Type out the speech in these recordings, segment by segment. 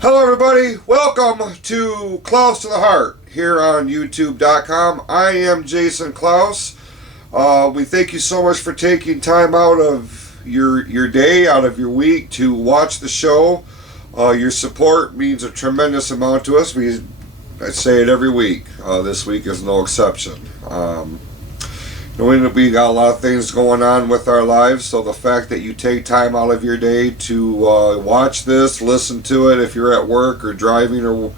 Hello everybody, welcome to Klaus to the Heart here on YouTube.com. I am Jason Klaus. We thank you so much for taking time out of your day, out of your week to watch the show. Your support means a tremendous amount to us. I say it every week. This week is no exception. We got a lot of things going on with our lives, so the fact that you take time out of your day to watch this, listen to it if you're at work or driving or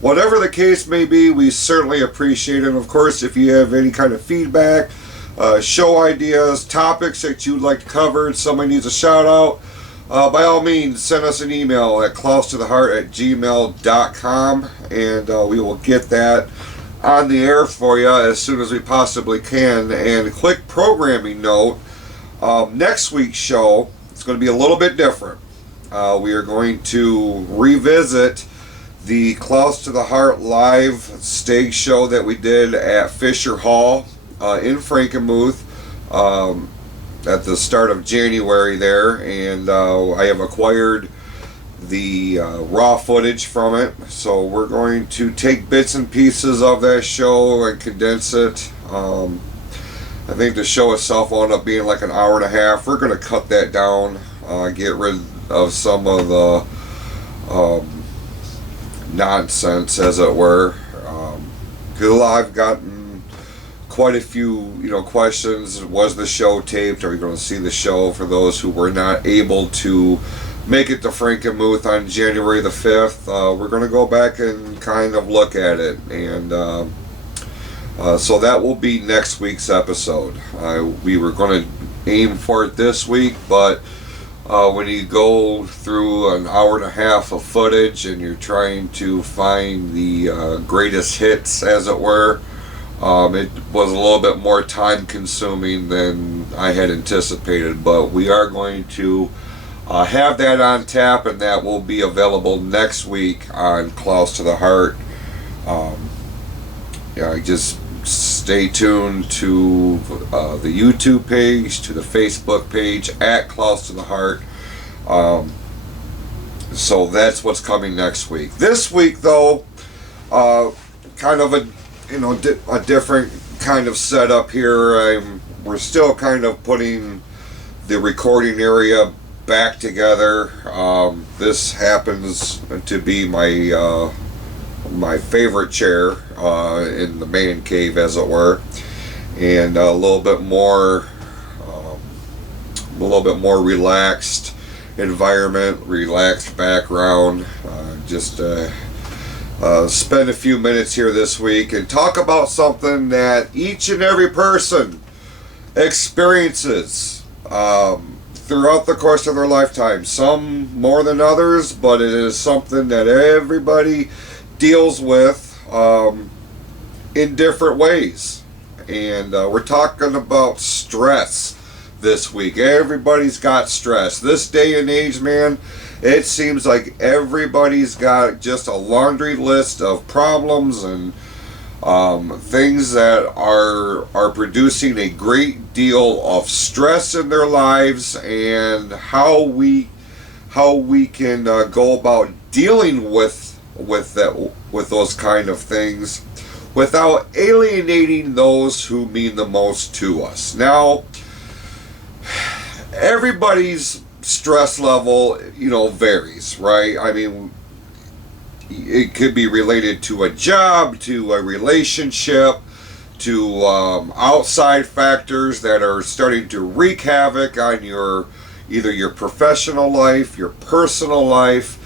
whatever the case may be, we certainly appreciate it. And of course, if you have any kind of feedback, show ideas, topics that you'd like covered, somebody needs a shout out, by all means send us an email at klaustotheheart@gmail.com and we will get that on the air for you as soon as we possibly can. And a quick programming note, next week's show is going to be a little bit different. We are going to revisit the Klaus to the Heart live stage show that we did at Fisher Hall in Frankenmuth at the start of January there, and I have acquired the raw footage from it, so we're going to take bits and pieces of that show and condense it. I think the show itself will end up being like an hour and a half. We're going to cut that down, get rid of some of the nonsense, as it were, because I've gotten quite a few questions. Was the show taped? Are we going to see the show? For those who were not able to make it to Frankenmuth on January the 5th. We're going to go back and kind of look at it, and so that will be next week's episode. We were going to aim for it this week, but when you go through an hour and a half of footage and you're trying to find the greatest hits, as it were, it was a little bit more time consuming than I had anticipated, but we are going to have that on tap, and that will be available next week on Klaus to the Heart. Just stay tuned to the YouTube page, to the Facebook page at Klaus to the Heart. So that's what's coming next week. This week, though, kind of a different kind of setup here. We're still kind of putting the recording area back together. This happens to be my favorite chair in the man cave, as it were, and a little bit more relaxed environment, relaxed background. Spend a few minutes here this week and talk about something that each and every person experiences throughout the course of their lifetime. Some more than others, but it is something that everybody deals with in different ways. And we're talking about stress this week. Everybody's got stress. This day and age, man, it seems like everybody's got just a laundry list of problems and things that are producing a great deal of stress in their lives, and how we can go about dealing with those kind of things without alienating those who mean the most to us. Now, everybody's stress level varies, right? I mean, it could be related to a job, to a relationship, to outside factors that are starting to wreak havoc on either your professional life, your personal life.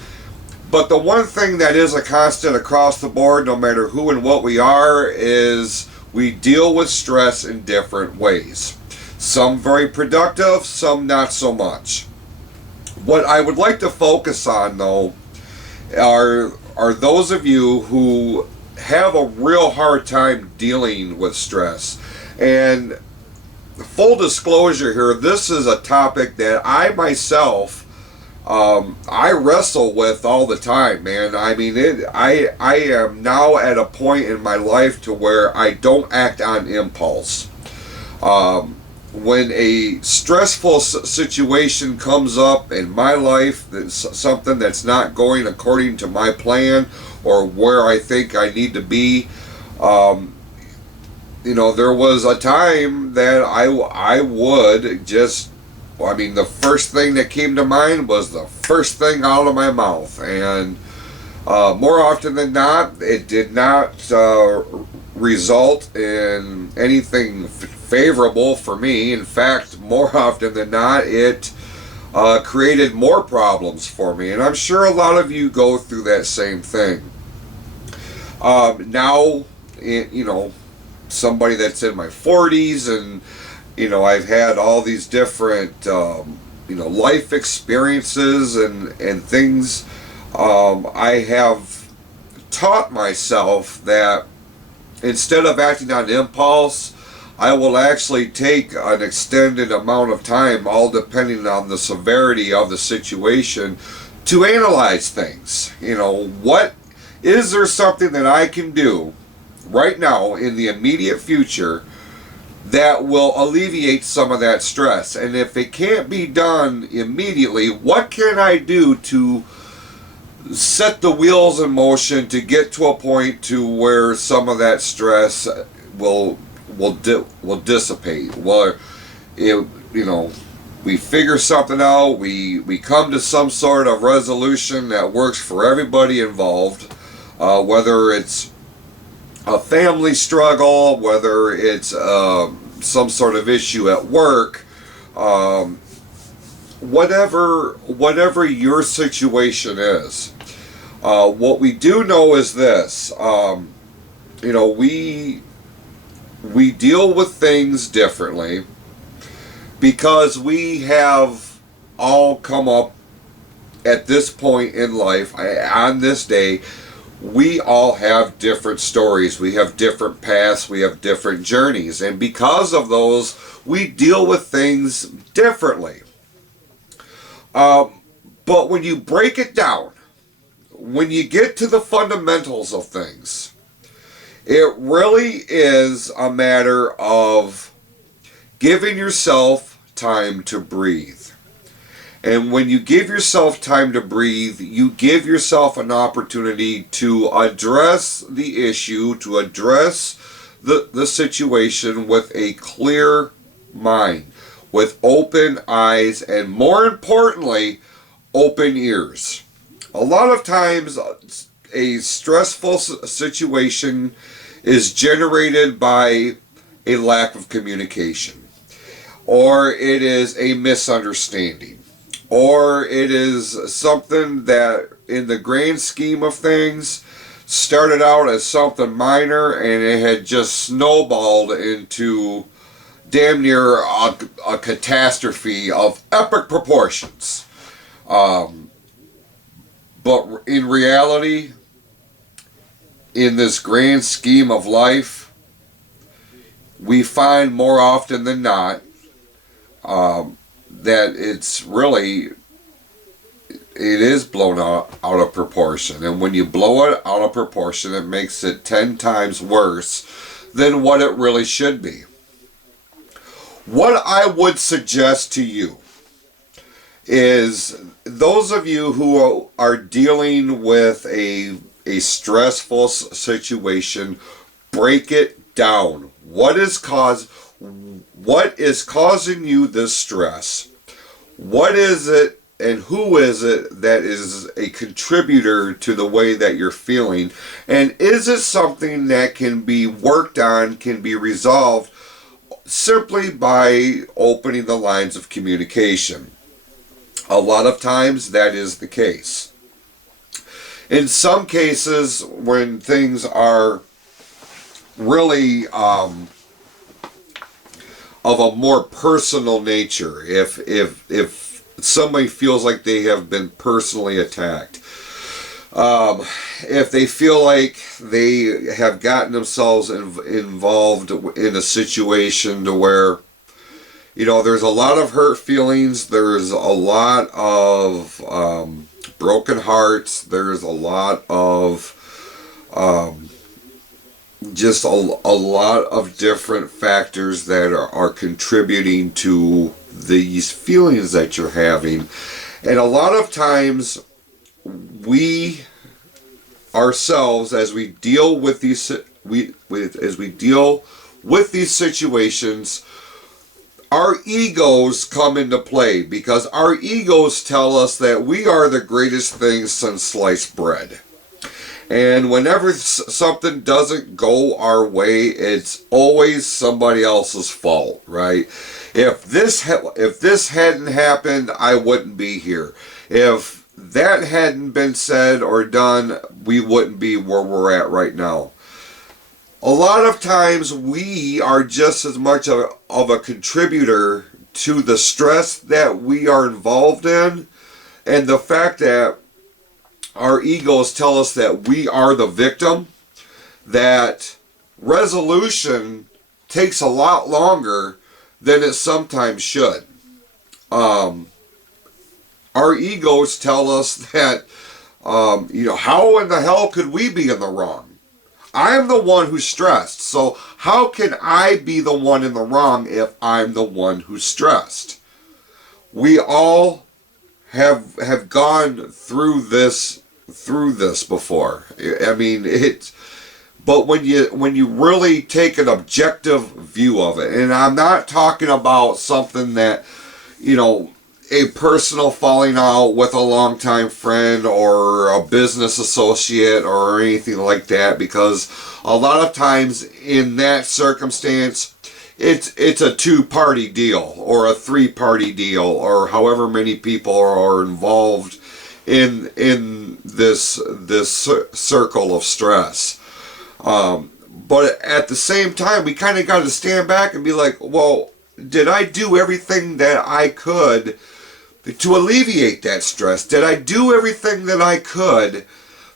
But the one thing that is a constant across the board, no matter who and what we are, is we deal with stress in different ways. Some very productive, some not so much. What I would like to focus on, though, are those of you who have a real hard time dealing with stress. And full disclosure here, this is a topic that I myself I wrestle with all the time, man. I mean, I am now at a point in my life to where I don't act on impulse. when a stressful situation comes up in my life, that's something that's not going according to my plan or where I think I need to be, um, there was a time that I would just, I mean, the first thing that came to mind was the first thing out of my mouth. And more often than not, it did not result in anything favorable for me. In fact, more often than not, it created more problems for me. And I'm sure a lot of you go through that same thing. Now, somebody that's in my 40s, and I've had all these different life experiences and things. I have taught myself that instead of acting on impulse, I will actually take an extended amount of time, all depending on the severity of the situation, to analyze things. What is there something that I can do right now in the immediate future that will alleviate some of that stress? And if it can't be done immediately, what can I do to set the wheels in motion to get to a point to where some of that stress will dissipate? Well, we figure something out, we come to some sort of resolution that works for everybody involved, whether it's a family struggle, whether it's some sort of issue at work, whatever your situation is. What we do know is this: we deal with things differently because we have all come up at this point in life, on this day. We all have different stories, we have different paths, we have different journeys, and because of those, we deal with things differently. But when you break it down, when you get to the fundamentals of things, it really is a matter of giving yourself time to breathe. And when you give yourself time to breathe, you give yourself an opportunity to address the issue, to address the situation with a clear mind, with open eyes, and more importantly, open ears. A lot of times, a stressful situation is generated by a lack of communication, or it is a misunderstanding, or it is something that, in the grand scheme of things, started out as something minor and it had just snowballed into damn near a catastrophe of epic proportions. But in reality, in this grand scheme of life, we find more often than not that it's really, it is blown out of proportion. And when you blow it out of proportion, it makes it 10 times worse than what it really should be. What I would suggest to you is, those of you who are dealing with a stressful situation, break it down. What is causing you this stress? What is it, and who is it that is a contributor to the way that you're feeling? And is it something that can be worked on, can be resolved simply by opening the lines of communication? A lot of times that is the case. In some cases, when things are really of a more personal nature, if somebody feels like they have been personally attacked, if they feel like they have gotten themselves involved in a situation to where, there's a lot of hurt feelings, there's a lot of broken hearts, there's a lot of just a lot of different factors that are contributing to these feelings that you're having. And a lot of times we ourselves, as we deal with these as we deal with these situations, our egos come into play, because our egos tell us that we are the greatest thing since sliced bread. And whenever something doesn't go our way, it's always somebody else's fault, right? If this hadn't happened, I wouldn't be here. If that hadn't been said or done, we wouldn't be where we're at right now. A lot of times we are just as much of a contributor to the stress that we are involved in, and the fact that our egos tell us that we are the victim, that resolution takes a lot longer than it sometimes should. Our egos tell us that, how in the hell could we be in the wrong? I'm the one who's stressed, so how can I be the one in the wrong if I'm the one who's stressed? We all have gone through this before. I mean, but when you really take an objective view of it, and I'm not talking about something that, a personal falling out with a longtime friend or a business associate or anything like that, because a lot of times in that circumstance, it's a two-party deal or a three-party deal, or however many people are involved in this circle of stress. But at the same time, we kind of got to stand back and be like, well, did I do everything that I could to alleviate that stress? Did I do everything that I could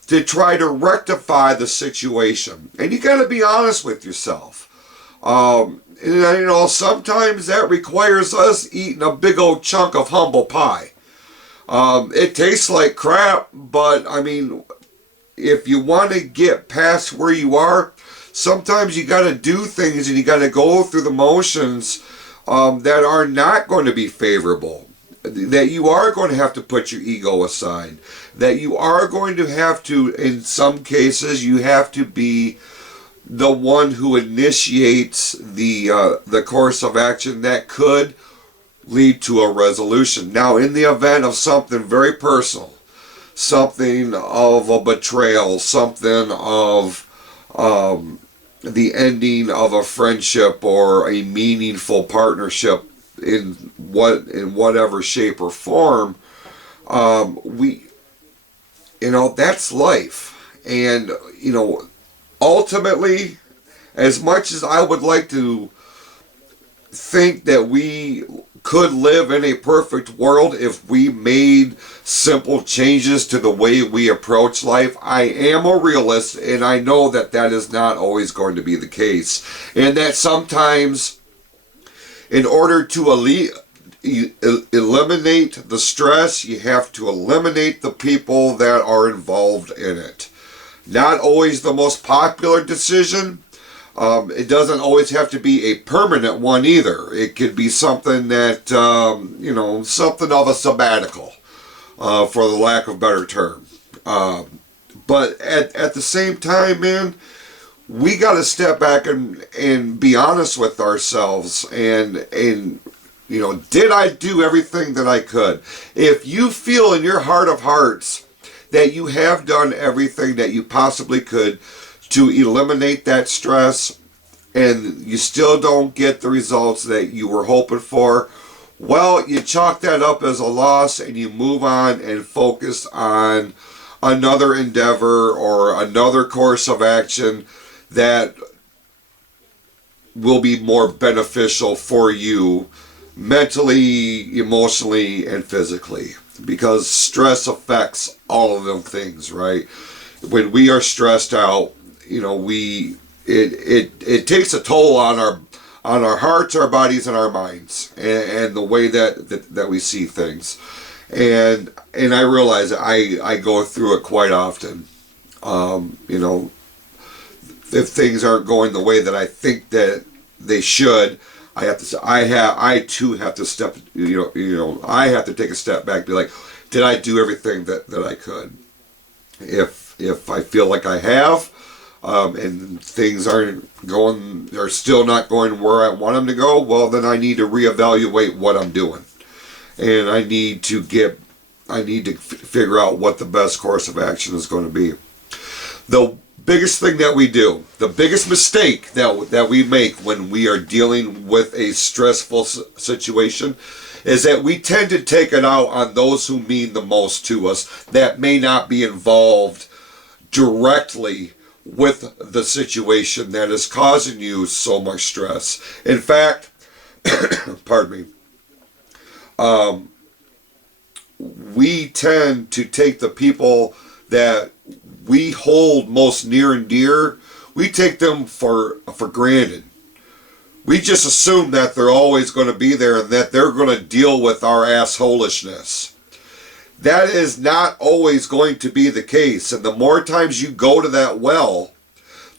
to try to rectify the situation? And you got to be honest with yourself. Sometimes that requires us eating a big old chunk of humble pie. It tastes like crap, but I mean, if you want to get past where you are, sometimes you got to do things and you got to go through the motions that are not going to be favorable. That you are going to have to put your ego aside. That you are going to have to, in some cases, you have to be the one who initiates the course of action that could lead to a resolution. Now, in the event of something very personal, something of a betrayal, something of the ending of a friendship or a meaningful partnership in whatever shape or form, that's life. And ultimately, as much as I would like to think that we could live in a perfect world if we made simple changes to the way we approach life, I am a realist, and I know that that is not always going to be the case. And that sometimes, in order to eliminate the stress, you have to eliminate the people that are involved in it. Not always the most popular decision. It doesn't always have to be a permanent one either. It could be something that, something of a sabbatical, for the lack of a better term. But at the same time, man, we got to step back and be honest with ourselves and did I do everything that I could? If you feel in your heart of hearts that you have done everything that you possibly could to eliminate that stress, and you still don't get the results that you were hoping for, well, you chalk that up as a loss and you move on and focus on another endeavor or another course of action that will be more beneficial for you mentally, emotionally, and physically. Because stress affects all of them things, right? When we are stressed out, it takes a toll on our hearts, our bodies, and our minds, and the way that we see things. And I realize I go through it quite often. if things aren't going the way that I think that they should, I too have to step, I have to take a step back, be like, did I do everything that I could? If I feel like I have, and things are still not going where I want them to go, well, then I need to reevaluate what I'm doing, and I need to figure out what the best course of action is going to be. The biggest thing that we do, the biggest mistake that we make when we are dealing with a stressful situation, is that we tend to take it out on those who mean the most to us, that may not be involved directly with the situation that is causing you so much stress. In fact, pardon me, we tend to take the people that we hold most near and dear, we take them for granted. We just assume that they're always going to be there and that they're going to deal with our assholishness. That is not always going to be the case. And the more times you go to that well,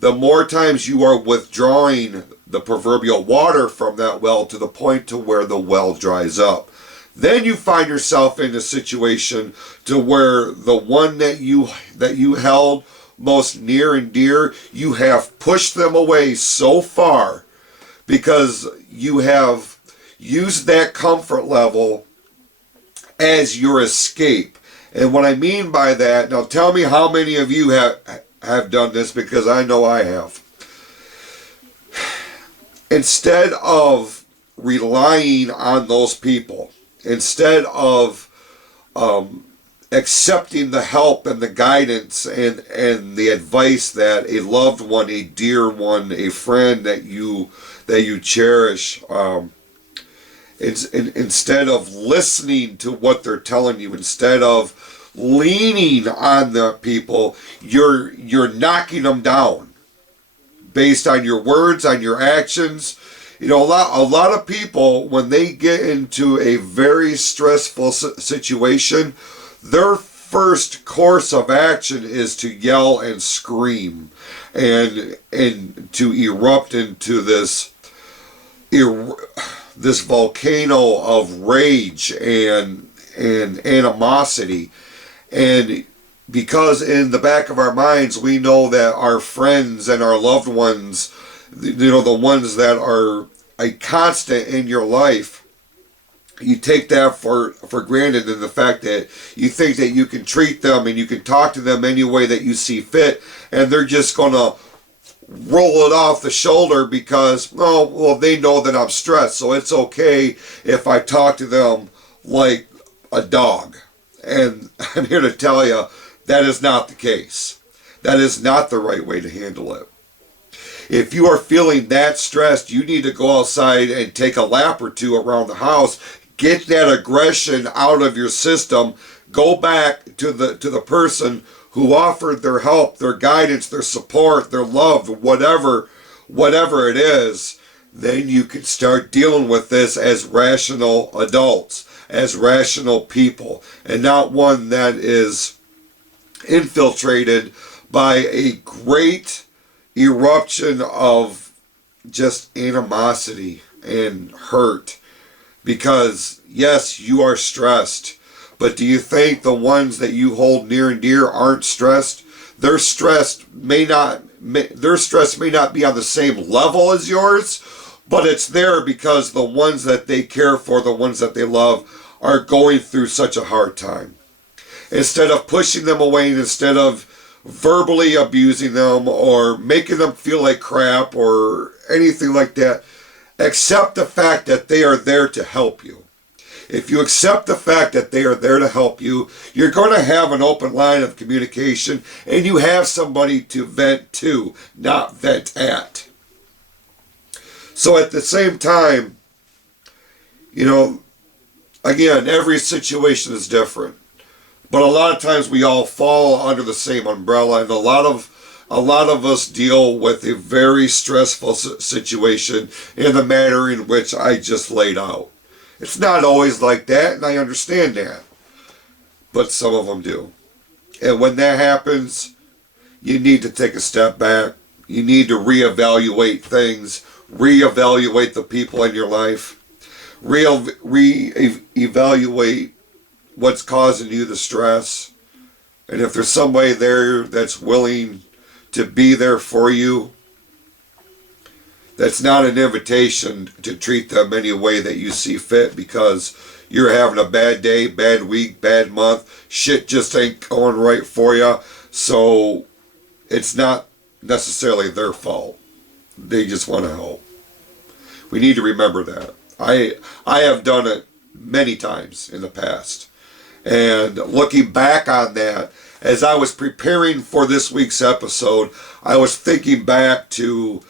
the more times you are withdrawing the proverbial water from that well to the point to where the well dries up. Then you find yourself in a situation to where the one that you held most near and dear, you have pushed them away so far because you have used that comfort level as your escape. And what I mean by that, now tell me how many of you have done this, because I know I have. Instead of relying on those people, instead of accepting the help and the guidance and the advice that a loved one, a dear one, a friend that you cherish, instead of listening to what they're telling you, instead of leaning on the people, you're knocking them down based on your words, on your actions. A lot of people, when they get into a very stressful situation, their first course of action is to yell and scream and to erupt into this volcano of rage and animosity. And because in the back of our minds we know that our friends and our loved ones, the ones that are a constant in your life, you take that for granted, in the fact that you think that you can treat them and you can talk to them any way that you see fit, and they're just going to roll it off the shoulder because, oh, well, they know that I'm stressed, so it's okay if I talk to them like a dog. And I'm here to tell you, that is not the case. That is not the right way to handle it. If you are feeling that stressed, you need to go outside and take a lap or two around the house. Get that aggression out of your system. Go back to the person who offered their help, their guidance, their support, their love, whatever it is. Then you can start dealing with this as rational adults, as rational people, and not one that is infiltrated by a great eruption of just animosity and hurt. Because yes, you are stressed, but do you think the ones that you hold near and dear aren't stressed? Their stress may not be on the same level as yours, but it's there because the ones that they care for, the ones that they love, are going through such a hard time. Instead of pushing them away, instead of verbally abusing them or making them feel like crap or anything like that, accept the fact that they are there to help you. If you accept the fact that they are there to help you, you're going to have an open line of communication, and you have somebody to vent to, not vent at. So at the same time, again, every situation is different. But a lot of times we all fall under the same umbrella, and a lot of us deal with a very stressful situation in the manner in which I just laid out. It's not always like that, and I understand that. But some of them do. And when that happens, you need to take a step back, You need to reevaluate things, reevaluate the people in your life, reevaluate what's causing you the stress. And if there's somebody there that's willing to be there for you, that's not an invitation to treat them any way that you see fit because you're having a bad day, bad week, bad month. Shit just ain't going right for you. So it's not necessarily their fault. They just want to help. We need to remember that. I have done it many times in the past. And looking back on that, as I was preparing for this week's episode, I was thinking back to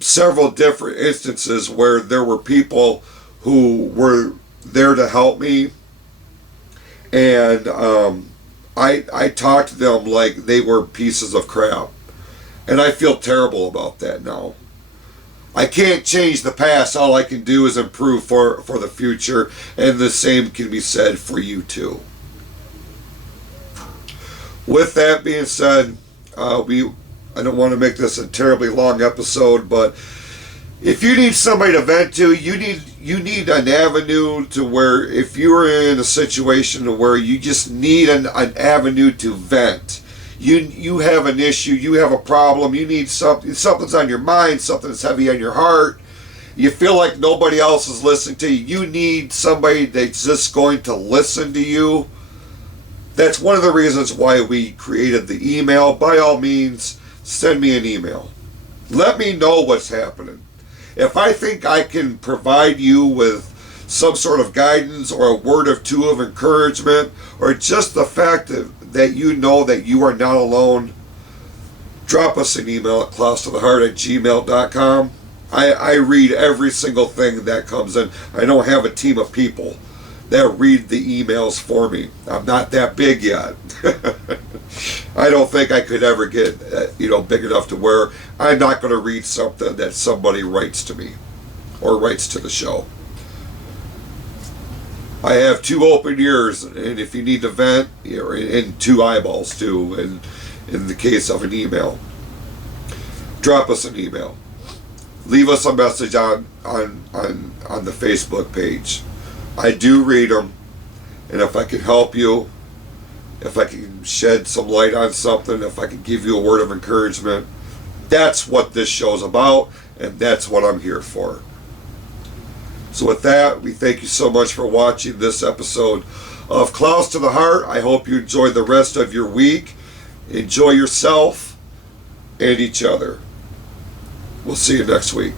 several different instances where there were people who were there to help me, and I talked to them like they were pieces of crap, and I feel terrible about that now. I can't change the past. All I can do is improve for the future, and the same can be said for you too. With that being said, I don't want to make this a terribly long episode, but if you need somebody to vent to, you need an avenue to where if you're in a situation where you just need an avenue to vent. You have an issue, you have a problem, you need something's on your mind, something's heavy on your heart. You feel like nobody else is listening to you. You need somebody that's just going to listen to you. That's one of the reasons why we created the email. By all means, send me an email. Let me know what's happening. If I think I can provide you with some sort of guidance or a word or two of encouragement, or just the fact that you know that you are not alone, drop us an email at closetotheheart@gmail.com. I read every single thing that comes in. I don't have a team of people that read the emails for me. I'm not that big yet. I don't think I could ever get big enough to where I'm not going to read something that somebody writes to me or writes to the show. I have 2 open ears, and if you need to vent, and 2 eyeballs too, in the case of an email, drop us an email. Leave us a message on the Facebook page. I do read them, and if I can help you, if I can shed some light on something, if I can give you a word of encouragement, that's what this show's about, and that's what I'm here for. So with that, we thank you so much for watching this episode of Close to the Heart. I hope you enjoy the rest of your week. Enjoy yourself and each other. We'll see you next week.